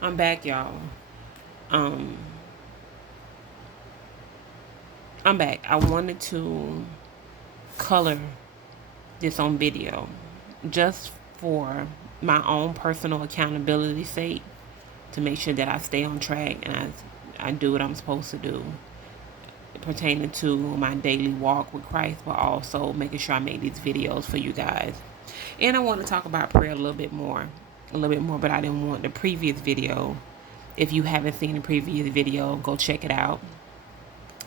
I'm back, y'all. Um, I'm back. I wanted to color this on video just for my own personal accountability sake to make sure that I stay on track and I do what I'm supposed to do pertaining to my daily walk with Christ, but also making sure I make these videos for you guys. And I want to talk about prayer a little bit more, but I didn't want the previous video. If you haven't seen the previous video, go check it out.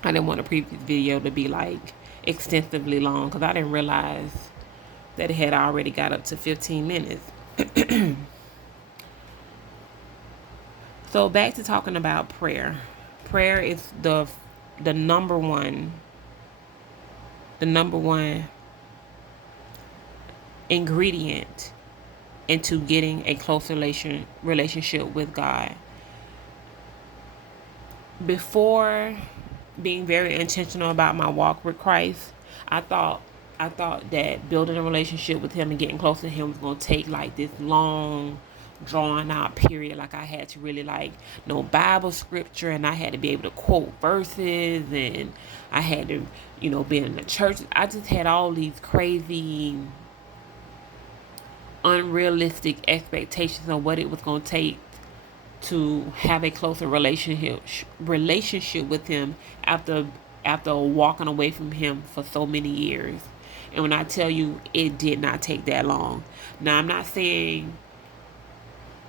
I didn't want the previous video to be like extensively long because I didn't realize that it had already got up to 15 minutes. So back to talking about prayer. Prayer is the number one ingredient into getting a close relationship with God. Before being very intentional about my walk with Christ, I thought that building a relationship with him and getting close to him was going to take like this long drawn out period. Like I had to really like know Bible scripture, and I had to be able to quote verses, and I had to, be in the church. I just had all these crazy unrealistic expectations of what it was going to take to have a closer relationship with him after walking away from him for so many years. And when I tell you, it did not take that long. Now I'm not saying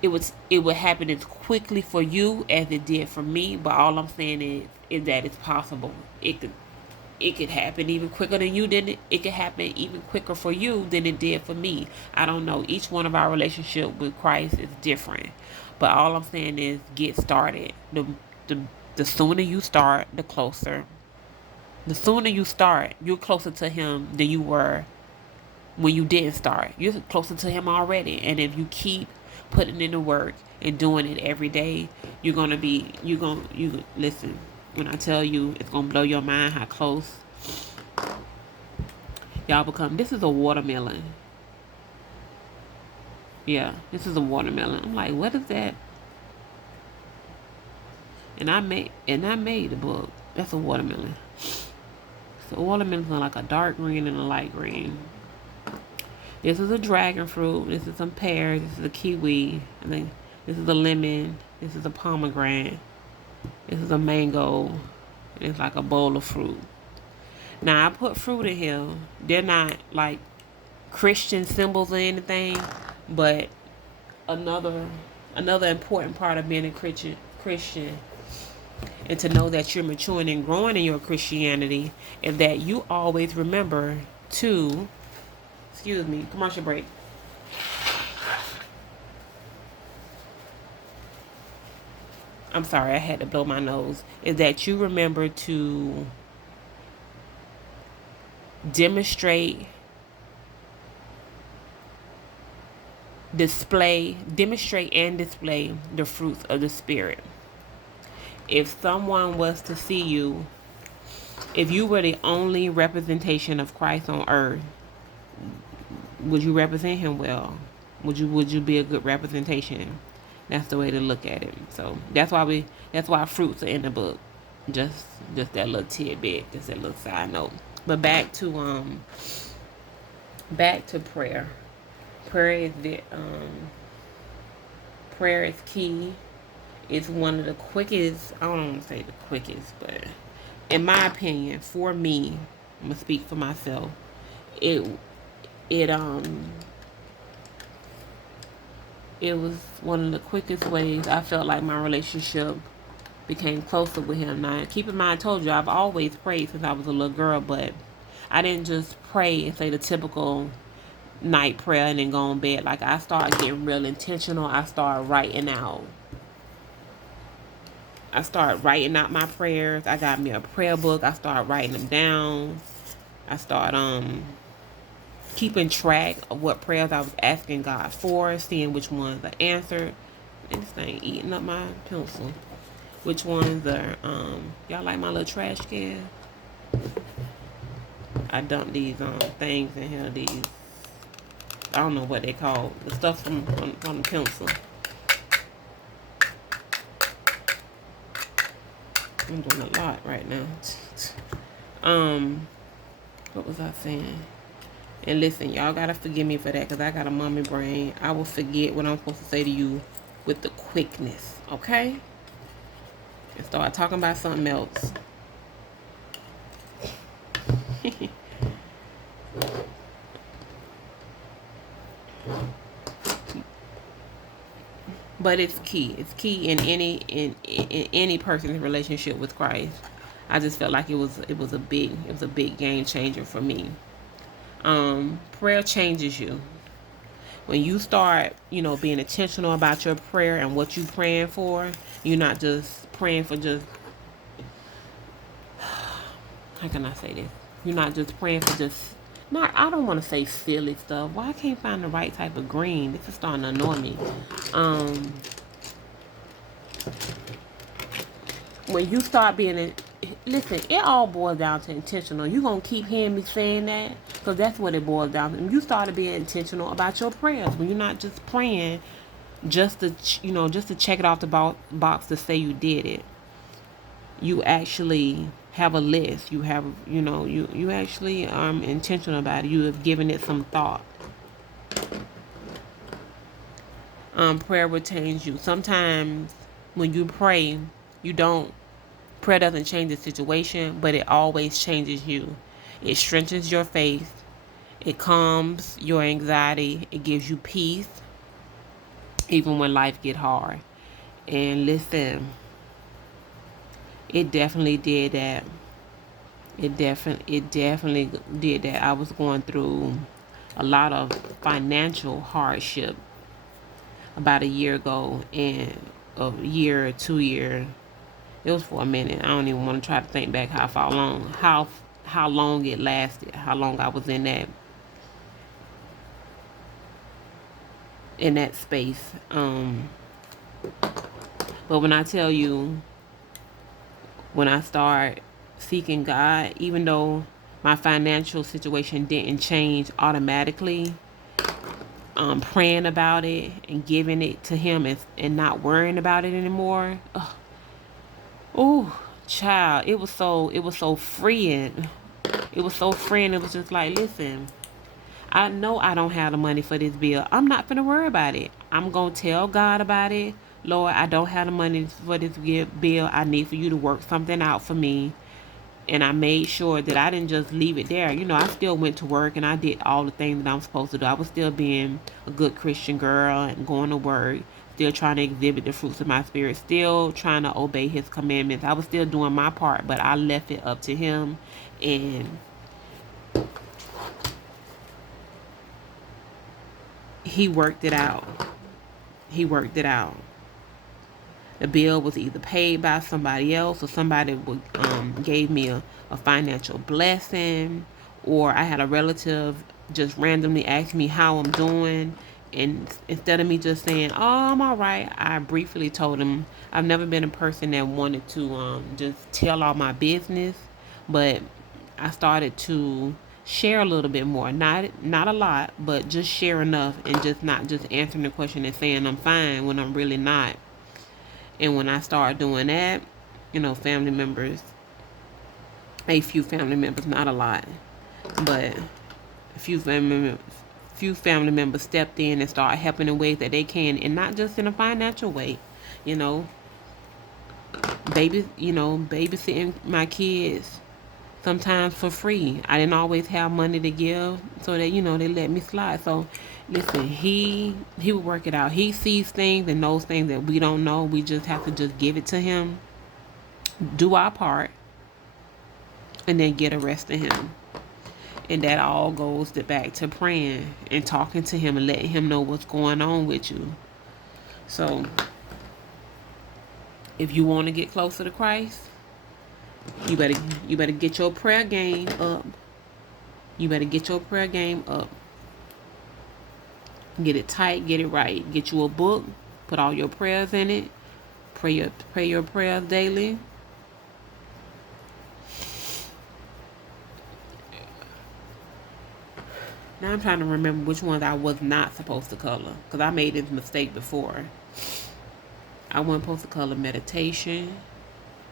it would happen as quickly for you as it did for me, but all I'm saying is that it's possible. It could happen even quicker than you did. It could happen even quicker for you than it did for me. I don't know. Each one of our relationship with Christ is different. But all I'm saying is get started. The sooner you start, the closer. The sooner you start, you're closer to him than you were when you didn't start. You're closer to him already. And if you keep putting in the work and doing it every day, you're gonna be you listen. When I tell you, it's gonna blow your mind how close y'all become. This is a watermelon. Yeah, this is a watermelon. I'm like, what is that? And I made the book. That's a watermelon. So watermelons are like a dark green and a light green. This is a dragon fruit. This is some pears. This is a kiwi. And then this is a lemon. This is a pomegranate. This is a mango. And it's like a bowl of fruit. Now I put fruit in here. They're not like Christian symbols or anything, but another important part of being a Christian and to know that you're maturing and growing in your Christianity is that you always remember to commercial break. I'm sorry, I had to blow my nose. Is that you remember to demonstrate and display the fruits of the Spirit. If someone was to see you, if you were the only representation of Christ on earth, would you represent him well? Would you be a good representation? That's the way to look at it. So that's why fruits are in the book. Just that little tidbit, just that little side note. But back to prayer. Prayer is key. It's one of the quickest. I don't want to say the quickest, but in my opinion, for me, I'm gonna speak for myself. It it it was one of the quickest ways I felt like my relationship became closer with him. Now, keep in mind, I told you I've always prayed since I was a little girl, but I didn't just pray and say the typical night prayer and then go on bed. Like I started getting real intentional. I started writing out. My prayers. I got me a prayer book. I started writing them down. I started keeping track of what prayers I was asking God for, seeing which ones are answered. And this thing eating up my pencil. Which ones are y'all like my little trash can? I dumped these things in here. These, I don't know what they call the stuff from the pencil. I'm doing a lot right now. What was I saying? And listen, y'all gotta forgive me for that because I got a mommy brain. I will forget what I'm supposed to say to you with the quickness, okay? And start talking about something else. But it's key. It's key in any person's relationship with Christ. I just felt like it was a big game changer for me. Prayer changes you. When you start, being intentional about your prayer and what you praying for, you're not just praying for just, how can I say this? You're not just praying for just, not, I don't want to say silly stuff. Why I can't find the right type of green? This is starting to annoy me. When you start being, listen, it all boils down to intentional. You're going to keep hearing me saying that because that's what it boils down to. When you started being intentional about your prayers, when you're not just praying just to, just to check it off the box to say you did it. You actually have a list. You have, you actually intentional about it. You have given it some thought. Prayer retains you. Sometimes when you pray, prayer doesn't change the situation, but it always changes you. It strengthens your faith. It calms your anxiety. It gives you peace, even when life get hard. And listen, it definitely did that. It definitely did that. I was going through a lot of financial hardship about a year ago, and a year or 2 years. It was for a minute. I don't even want to try to think back how long it lasted, how long I was in that space. But when I tell you, when I start seeking God, even though my financial situation didn't change automatically, praying about it and giving it to Him and not worrying about it anymore. Oh, child, it was so freeing. It was so freeing. It was just like, listen, I know I don't have the money for this bill. I'm not gonna worry about it. I'm gonna tell God about it. Lord, I don't have the money for this bill. I need for you to work something out for me. And I made sure that I didn't just leave it there. I still went to work and I did all the things that I'm supposed to do. I was still being a good Christian girl and going to work, still trying to exhibit the fruits of my spirit, still trying to obey His commandments. I was still doing my part, but I left it up to Him, and He worked it out. He worked it out. The bill was either paid by somebody else, or somebody gave me a financial blessing, or I had a relative just randomly ask me how I'm doing. And instead of me just saying, oh, I'm all right, I briefly told them. I've never been a person that wanted to just tell all my business, but I started to share a little bit more. Not a lot, but just share enough, and just not just answering the question and saying I'm fine when I'm really not. And when I started doing that, family members, a few family members, not a lot, but a few family members stepped in and started helping in ways that they can, and not just in a financial way, babysitting my kids sometimes for free. I didn't always have money to give, so that they let me slide. So listen, he would work it out. He sees things and knows things that we don't know. We just have to just give it to Him, do our part, and then get a rest of Him. And that all goes back to praying and talking to Him and letting Him know what's going on with you. So if you want to get closer to Christ, you better get your prayer game up. You better get your prayer game up. Get it tight, get it right. Get you a book, put all your prayers in it. Pray your prayers daily. Now I'm trying to remember which ones I was not supposed to color, because I made this mistake before. I wasn't supposed to color meditation,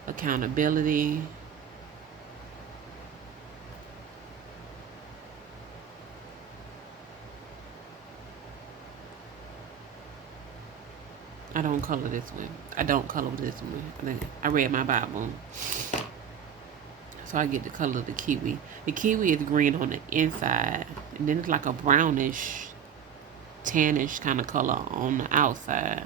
accountability. I don't color this one. I don't color this one. I read my Bible. So I get the color of the kiwi. The kiwi is green on the inside. And then it's like a brownish, tannish kind of color on the outside.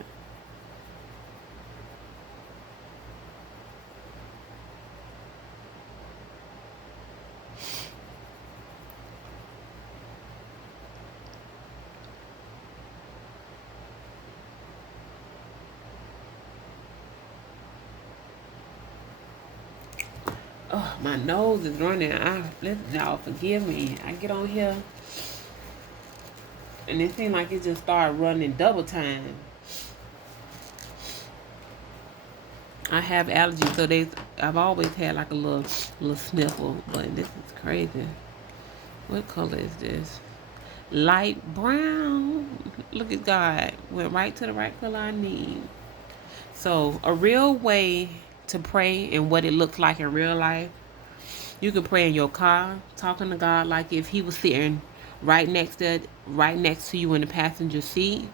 Oh, my nose is running. Y'all forgive me. I get on here and it seems like it just started running double time. I have allergies, so I've always had like a little sniffle, but this is crazy. What color is this? Light brown. Look at God. Went right to the right color I need. So a real way to pray and what it looks like in real life. You can pray in your car, talking to God like if He was sitting right next to you in the passenger seat.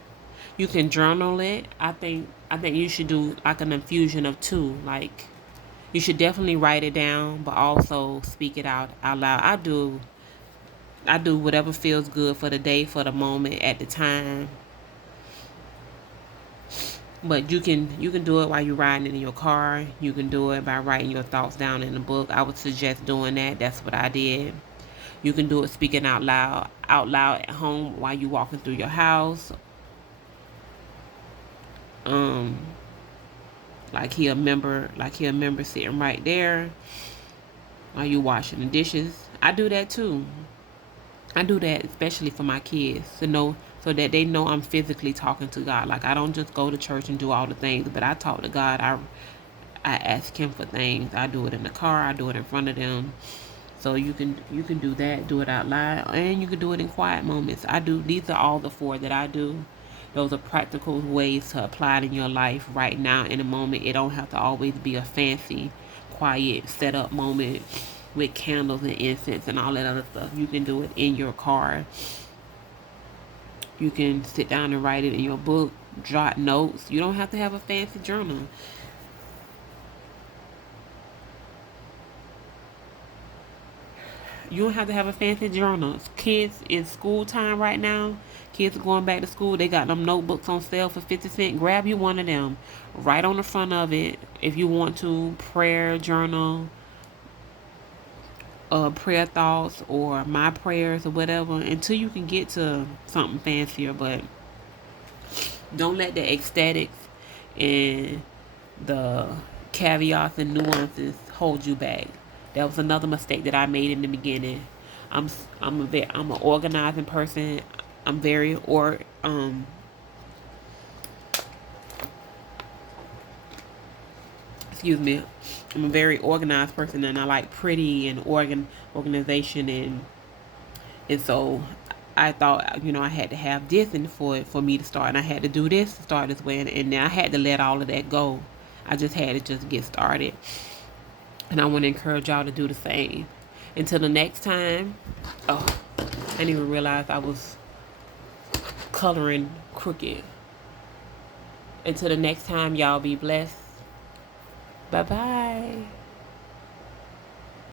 You can journal it. I think you should do like an infusion of two. Like you should definitely write it down, but also speak it out loud. I do whatever feels good for the day, for the moment, at the time. But you can do it while you're riding in your car. You can do it by writing your thoughts down in a book. I would suggest doing that. That's what I did. You can do it speaking out loud at home while you're walking through your house. Like he a member sitting right there while you washing the dishes. I do that too. I do that especially for my kids to know, so that they know I'm physically talking to God. Like I don't just go to church and do all the things, but I talk to God. I ask Him for things. I do it in the car. I do it in front of them. So you can do that. Do it out loud, and you can do it in quiet moments. These are all the 4 that I do. Those are practical ways to apply it in your life right now in a moment. It don't have to always be a fancy, quiet, set up moment with candles and incense and all that other stuff. You can do it in your car. You can sit down and write it in your book, jot notes. You don't have to have a fancy journal. You don't have to have a fancy journal. Kids, it's school time right now. Kids are going back to school. They got them notebooks on sale for 50 cents. Grab you one of them. Write on the front of it, if you want to, prayer journal, prayer thoughts, or my prayers, or whatever, until you can get to something fancier. But don't let the ecstatics and the caveats and nuances hold you back. That was another mistake that I made in the beginning. I'm an organizing person. I'm very excuse me. I'm a very organized person, and I like pretty and organization, and so I thought, I had to have this in for me to start, and I had to do this to start this way, and then I had to let all of that go. I just had to just get started. And I want to encourage y'all to do the same. Until the next time. Oh, I didn't even realize I was coloring crooked. Until the next time, y'all be blessed. Bye-bye.